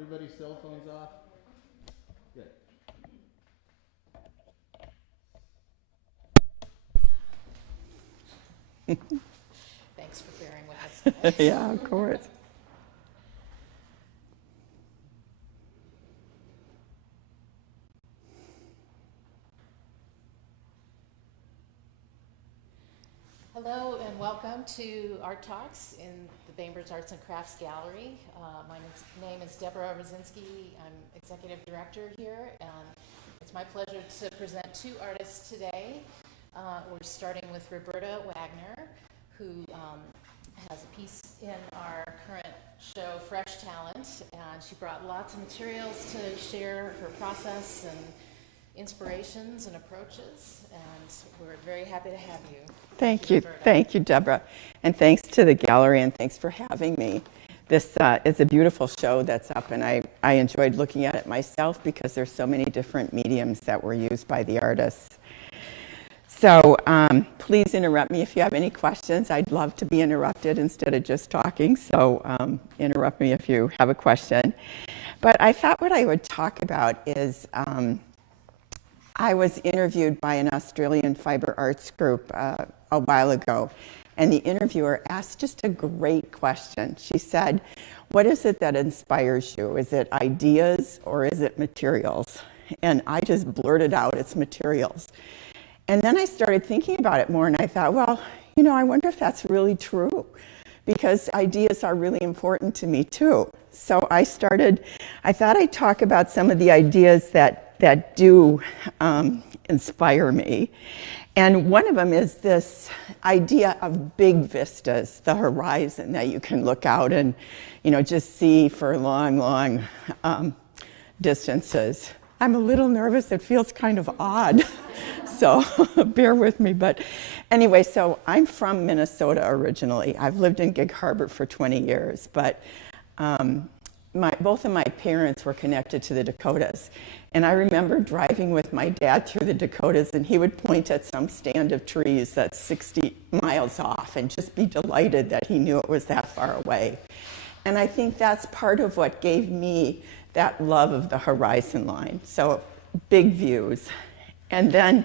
Everybody's cell phones off? Good. Thanks for bearing with us. Yeah, of course. Hello and welcome to Art Talks in the Bainbridge Arts and Crafts Gallery. My name is Deborah Rosinski. I'm Executive Director here, and it's my pleasure to present two artists today. We're starting with Roberta Wagner, who has a piece in our current show, Fresh Talent, and she brought lots of materials to share her process and inspirations and approaches, and we're very happy to have you. Thank you. Thank you, Deborah. And thanks to the gallery, and thanks for having me. This is a beautiful show that's up, and I enjoyed looking at it myself because there's so many different mediums that were used by the artists. So please interrupt me if you have any questions. I'd love to be interrupted instead of just talking, so interrupt me if you have a question. But I thought what I would talk about is I was interviewed by an Australian fiber arts group a while ago, and the interviewer asked just a great question. She said, "What is it that inspires you? Is it ideas or is it materials?" And I just blurted out, "It's materials." And then I started thinking about it more, and I thought, well, you know, I wonder if that's really true, because ideas are really important to me too. So I thought I'd talk about some of the ideas that do inspire me. And one of them is this idea of big vistas, the horizon that you can look out and, you know, just see for long, long distances. I'm a little nervous. It feels kind of odd, so bear with me. But anyway, so I'm from Minnesota originally. I've lived in Gig Harbor for 20 years, but both of my parents were connected to the Dakotas. And I remember driving with my dad through the Dakotas, and he would point at some stand of trees that's 60 miles off and just be delighted that he knew it was that far away. And I think that's part of what gave me that love of the horizon line. So big views. And then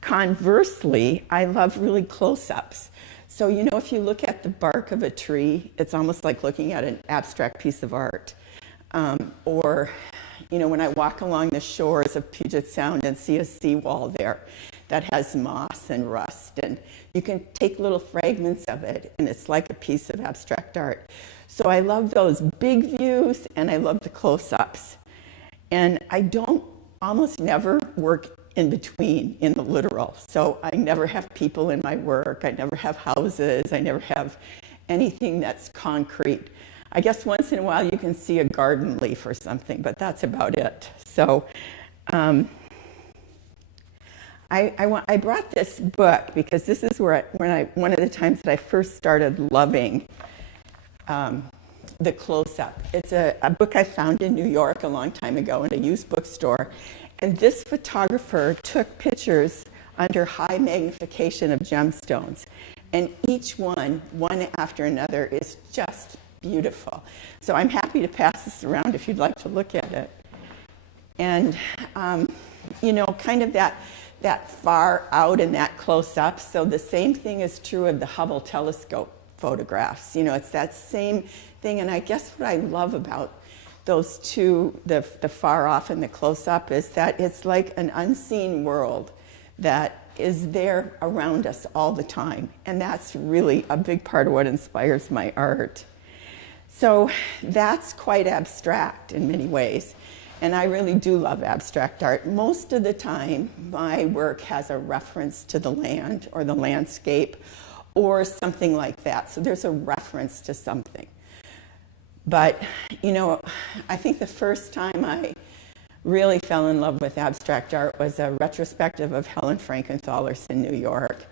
conversely, I love really close-ups. So, you know, if you look at the bark of a tree, it's almost like looking at an abstract piece of art. Or, you know, when I walk along the shores of Puget Sound and see a seawall there that has moss and rust, and you can take little fragments of it, and it's like a piece of abstract art. So I love those big views, and I love the close-ups. And I don't almost never work in between in the literal. So I never have people in my work. I never have houses. I never have anything that's concrete. I guess once in a while you can see a garden leaf or something, but that's about it. So I brought this book because this is where one of the times that I first started loving the close-up. It's a book I found in New York a long time ago in a used bookstore. And this photographer took pictures under high magnification of gemstones. And each one after another, is just beautiful. So I'm happy to pass this around if you'd like to look at it. And, you know, kind of that far out and that close up. So the same thing is true of the Hubble telescope photographs. You know, it's that same thing. And I guess what I love about those two, the far off and the close up, is that it's like an unseen world that is there around us all the time. And that's really a big part of what inspires my art. So that's quite abstract in many ways. And I really do love abstract art. Most of the time, my work has a reference to the land or the landscape or something like that. So there's a reference to something. But, you know, I think the first time I really fell in love with abstract art was a retrospective of Helen Frankenthaler's in New York.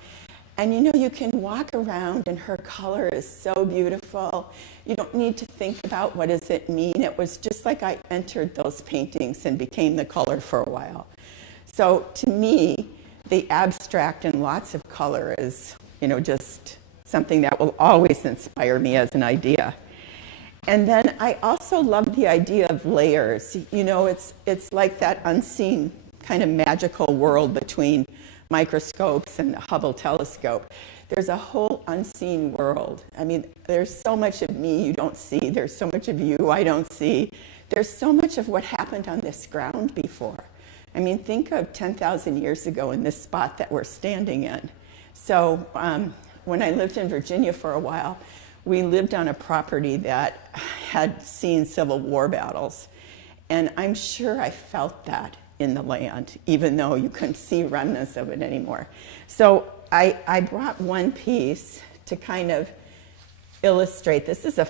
And, you know, you can walk around and her color is so beautiful. You don't need to think about what does it mean. It was just like I entered those paintings and became the color for a while. So to me, the abstract and lots of color is, you know, just something that will always inspire me as an idea. And then I also love the idea of layers. You know, it's like that unseen kind of magical world between microscopes and the Hubble telescope. There's a whole unseen world. I mean, there's so much of me you don't see. There's so much of you I don't see. There's so much of what happened on this ground before. I mean, think of 10,000 years ago in this spot that we're standing in. So when I lived in Virginia for a while, we lived on a property that had seen Civil War battles. And I'm sure I felt that in the land, even though you couldn't see remnants of it anymore. So I brought one piece to kind of illustrate. This is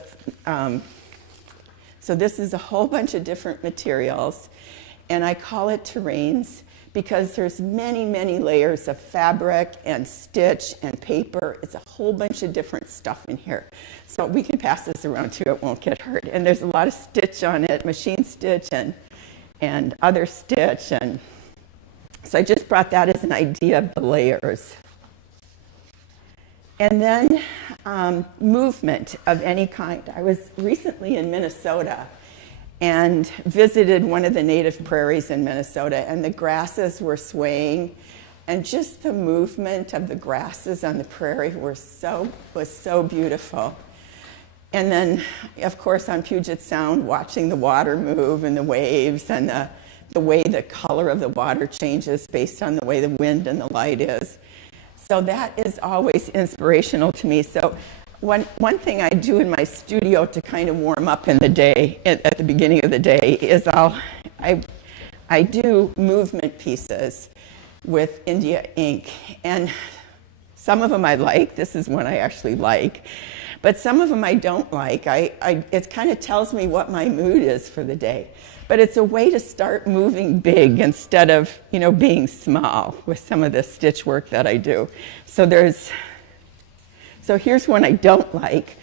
so this is a whole bunch of different materials, and I call it terrains because there's many, many layers of fabric and stitch and paper. It's a whole bunch of different stuff in here. So we can pass this around too, it won't get hurt. And there's a lot of stitch on it, machine stitch and other stitch. And so I just brought that as an idea of the layers. And then movement of any kind. I was recently in Minnesota and visited one of the native prairies in Minnesota, and the grasses were swaying, and just the movement of the grasses on the prairie was so beautiful. And then, of course, on Puget Sound, watching the water move and the waves and the way the color of the water changes based on the way the wind and the light is. So that is always inspirational to me. So one thing I do in my studio to kind of warm up in the day, at the beginning of the day, is I do movement pieces with India ink. And some of them I like. This is one I actually like. But some of them I don't like. It kind of tells me what my mood is for the day. But it's a way to start moving big instead of, you know, being small with some of the stitch work that I do. So here's one I don't like,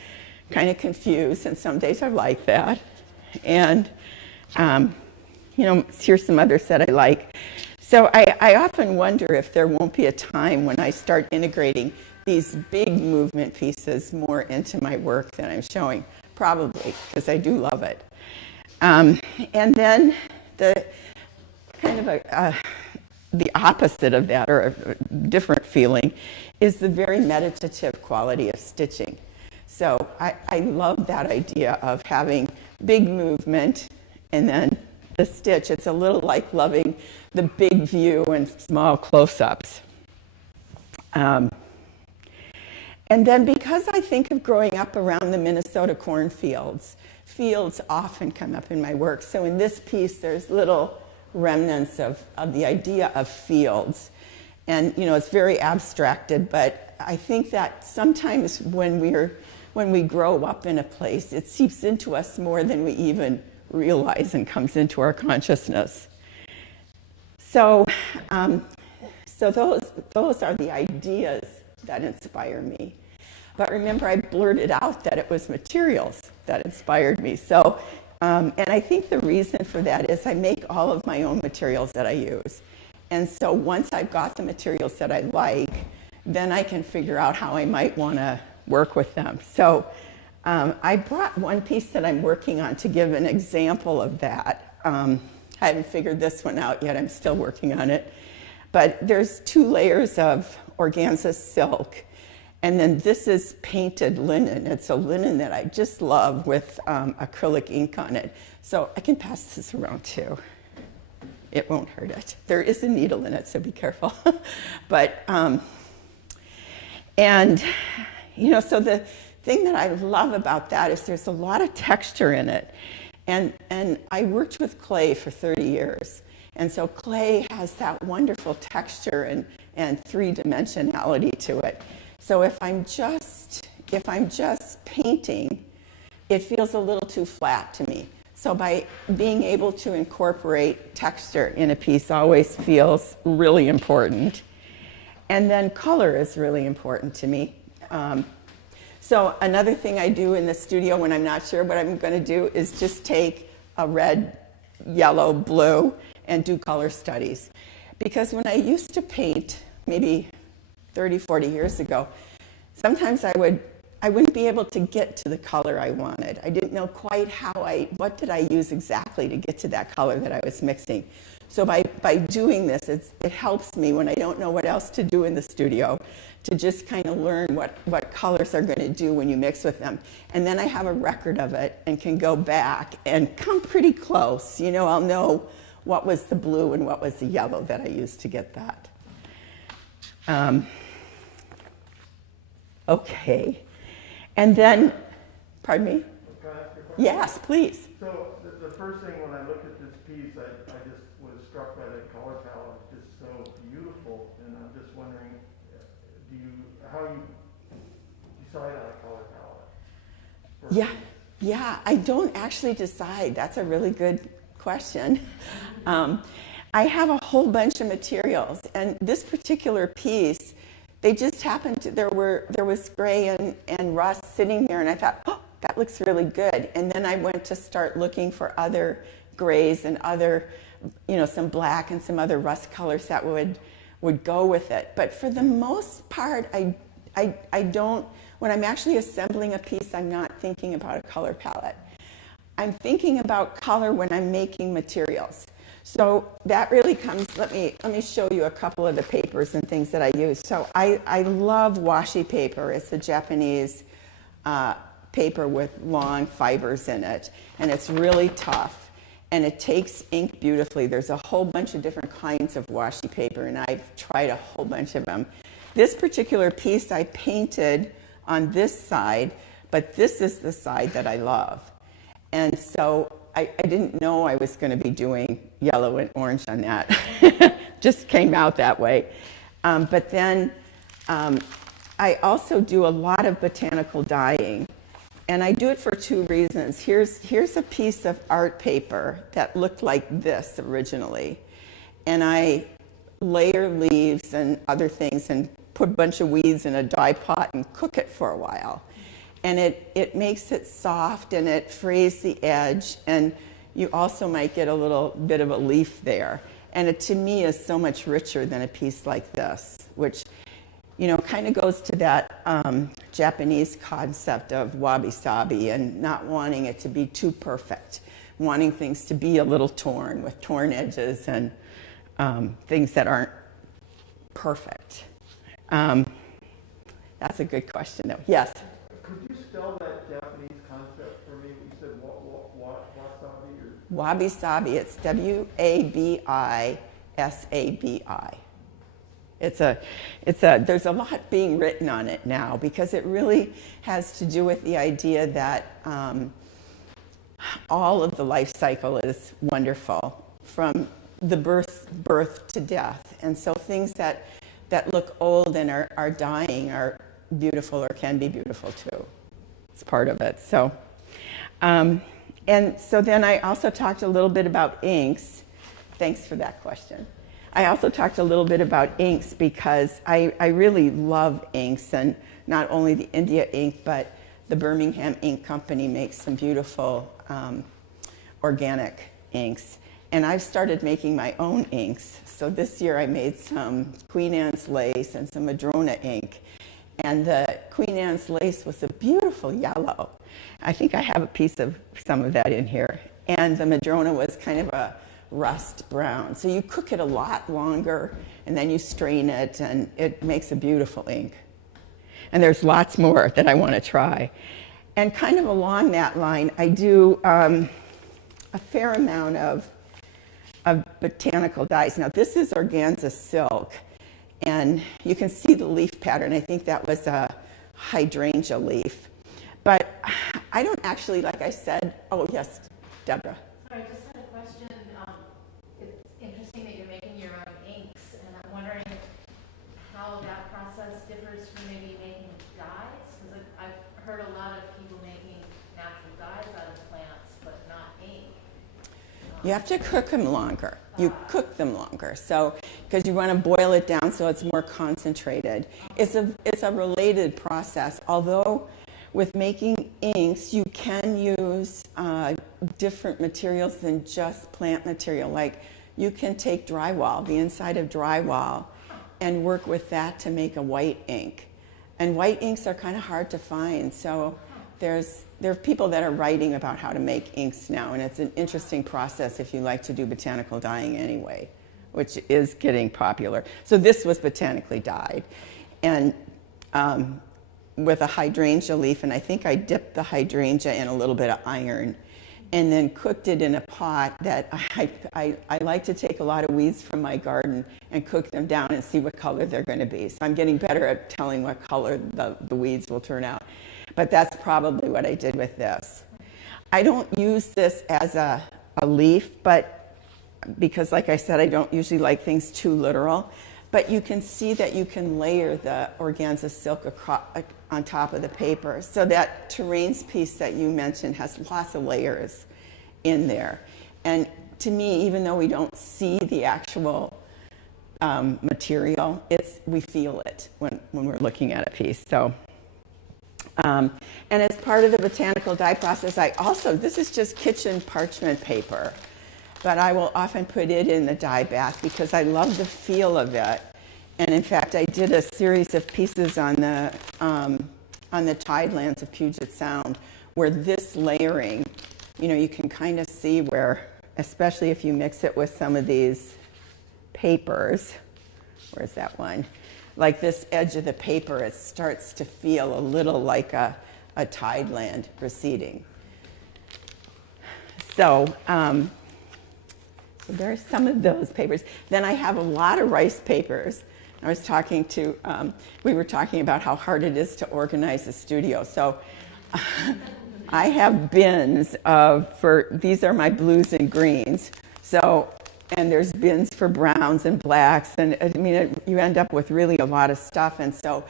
kind of confused, and some days I like that. And, you know, here's some others that I like. So I often wonder if there won't be a time when I start integrating these big movement pieces more into my work than I'm showing. Probably, because I do love it. And then the kind of the opposite of that, or a different feeling, is the very meditative quality of stitching. So I love that idea of having big movement and then the stitch. It's a little like loving the big view and small close-ups. And then because I think of growing up around the Minnesota cornfields, fields often come up in my work. So in this piece, there's little remnants of the idea of fields. And, you know, it's very abstracted, but I think that sometimes when we grow up in a place, it seeps into us more than we even realize and comes into our consciousness. So, those are the ideas that inspire me. But remember, I blurted out that it was materials that inspired me. So, and I think the reason for that is I make all of my own materials that I use. And so once I've got the materials that I like, then I can figure out how I might want to work with them. So I brought one piece that I'm working on to give an example of that. I haven't figured this one out yet. I'm still working on it. But there's 2 layers of organza silk. And then this is painted linen. It's a linen that I just love with acrylic ink on it. So I can pass this around too. It won't hurt it. There is a needle in it, so be careful. But, and, you know, so the thing that I love about that is there's a lot of texture in it. And I worked with clay for 30 years. And so clay has that wonderful texture and three-dimensionality to it. So if I'm just painting, it feels a little too flat to me. So by being able to incorporate texture in a piece always feels really important. And then color is really important to me. So another thing I do in the studio when I'm not sure what I'm going to do is just take a red, yellow, blue, and do color studies. Because when I used to paint, maybe 30, 40 years ago, sometimes I I wouldn't be able to get to the color I wanted. I didn't know quite what did I use exactly to get to that color that I was mixing. So by doing this, it helps me when I don't know what else to do in the studio to just kind of learn what colors are going to do when you mix with them. And then I have a record of it and can go back and come pretty close. You know, I'll know what was the blue and what was the yellow that I used to get that. Okay. And then, pardon me? Can I ask you a question? Yes, please. So the first thing when I looked at this piece, I just was struck by the color palette. It's just so beautiful, and I'm just wondering, how you decide on a color palette? Yeah, I don't actually decide. That's a really good question. I have a whole bunch of materials, and this particular piece, they just happened to, there was gray and rust sitting there, and I thought, oh, that looks really good. And then I went to start looking for other grays and other, you know, some black and some other rust colors that would go with it. But for the most part, I don't, when I'm actually assembling a piece, I'm not thinking about a color palette. I'm thinking about color when I'm making materials. So that really comes, let me show you a couple of the papers and things that I use. So I love washi paper. It's a Japanese paper with long fibers in it, and it's really tough, and it takes ink beautifully. There's a whole bunch of different kinds of washi paper, and I've tried a whole bunch of them. This particular piece I painted on this side, but this is the side that I love. And so I didn't know I was going to be doing yellow and orange on that. Just came out that way. But then I also do a lot of botanical dyeing. And I do it for two reasons. Here's a piece of art paper that looked like this originally. And I layer leaves and other things and put a bunch of weeds in a dye pot and cook it for a while. And it makes it soft, and it frays the edge, and you also might get a little bit of a leaf there. And it, to me, is so much richer than a piece like this, which, you know, kind of goes to that Japanese concept of wabi-sabi and not wanting it to be too perfect, wanting things to be a little torn with torn edges and things that aren't perfect. That's a good question, though. Yes? Could you spell that Japanese concept for me? You said wasabi or? Wabi-sabi. It's W-A-B-I-S-A-B-I. There's a lot being written on it now because it really has to do with the idea that all of the life cycle is wonderful from the birth to death. And so things that look old and are dying are beautiful or can be beautiful too. It's part of it. So, and so then I also talked a little bit about inks. Thanks for that question. I also talked a little bit about inks because I really love inks, and not only the India ink, but the Birmingham Ink Company makes some beautiful organic inks. And I've started making my own inks. So this year I made some Queen Anne's lace and some Madrona ink. And the Queen Anne's lace was a beautiful yellow. I think I have a piece of some of that in here. And the Madrona was kind of a rust brown. So you cook it a lot longer, and then you strain it, and it makes a beautiful ink. And there's lots more that I want to try. And kind of along that line, I do a fair amount of botanical dyes. Now this is organza silk, and you can see the leaf pattern. I think that was a hydrangea leaf. But I don't actually, like I said, oh yes, Deborah. Sorry, I just had a question. It's interesting that you're making your own inks, and I'm wondering how that process differs from maybe making dyes, because I've heard a lot of people making natural dyes out of plants, but not ink. You have to cook them longer. You cook them longer, so because you want to boil it down so it's more concentrated. It's a related process, although with making inks, you can use different materials than just plant material. Like you can take drywall, the inside of drywall, and work with that to make a white ink. And white inks are kind of hard to find. So there are people that are writing about how to make inks now, and it's an interesting process if you like to do botanical dyeing anyway, which is getting popular. So this was botanically dyed, and with a hydrangea leaf, and I think I dipped the hydrangea in a little bit of iron and then cooked it in a pot that I like to take a lot of weeds from my garden and cook them down and see what color they're going to be. So I'm getting better at telling what color the weeds will turn out. But that's probably what I did with this. I don't use this as a leaf, but because like I said, I don't usually like things too literal. But you can see that you can layer the organza silk on top of the paper. So that terrains piece that you mentioned has lots of layers in there. And to me, even though we don't see the actual material, we feel it when we're looking at a piece. So, and as part of the botanical dye process, this is just kitchen parchment paper, but I will often put it in the dye bath because I love the feel of it. And in fact, I did a series of pieces on the tidelands of Puget Sound where this layering, you can kind of see where, especially if you mix it with some of these papers, where's that one? Like this edge of the paper, it starts to feel a little like a tideland receding. So there's some of those papers. Then I have a lot of rice papers. I was talking to, we were talking about how hard it is to organize a studio. So I have bins these are my blues and greens. So, and there's bins for browns and blacks. And I mean, you end up with really a lot of stuff. And so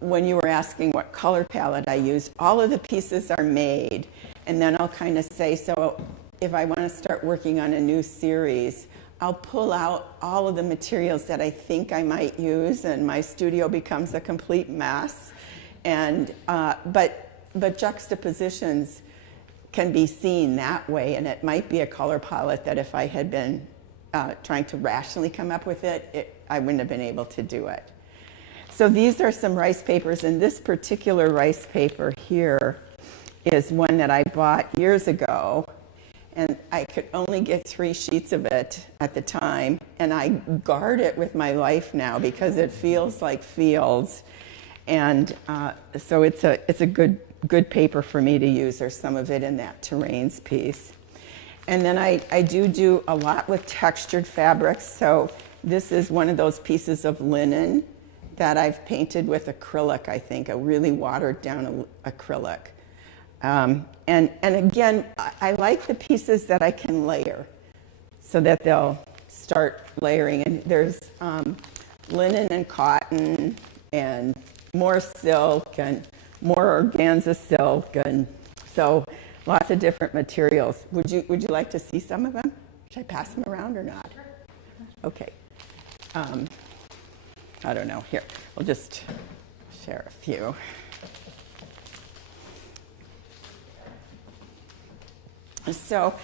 when you were asking what color palette I use, all of the pieces are made. And then I'll kind of say, so if I want to start working on a new series, I'll pull out all of the materials that I think I might use, and my studio becomes a complete mess. And but juxtapositions can be seen that way, and it might be a color palette that if I had been trying to rationally come up with it, I wouldn't have been able to do it. So these are some rice papers, and this particular rice paper here is one that I bought years ago. And I could only get 3 sheets of it at the time, and I guard it with my life now because it feels like fields, and so it's a good paper for me to use. There's some of it in that terrains piece, and then I do a lot with textured fabrics. So this is one of those pieces of linen that I've painted with acrylic. I think a really watered down acrylic. And again, I like the pieces that I can layer so that they'll start layering. And there's linen and cotton and more silk and more organza silk, and so lots of different materials. Would you like to see some of them? Should I pass them around or not? Okay. I don't know. Here, we'll just share a few. So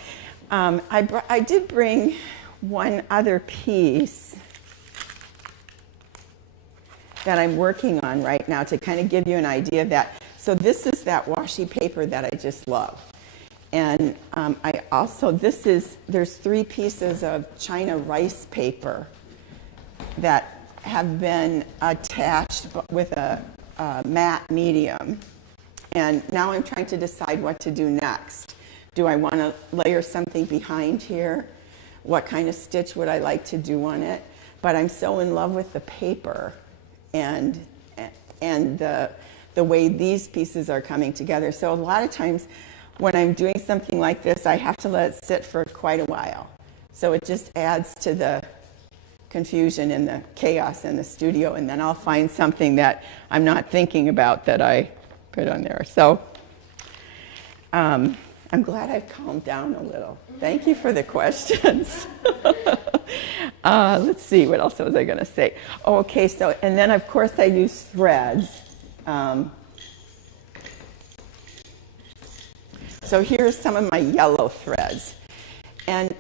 I did bring one other piece that I'm working on right now to kind of give you an idea of that. So this is that washi paper that I just love. And there's 3 pieces of China rice paper that have been attached with a matte medium. And now I'm trying to decide what to do next. Do I want to layer something behind here? What kind of stitch would I like to do on it? But I'm so in love with the paper and the way these pieces are coming together. So a lot of times when I'm doing something like this, I have to let it sit for quite a while. So it just adds to the confusion and the chaos in the studio, and then I'll find something that I'm not thinking about that I put on there. So I'm glad I've calmed down a little. Thank you for the questions. Let's see, what else was I going to say? Oh, okay, so, and then of course I use threads. So here's some of my yellow threads. And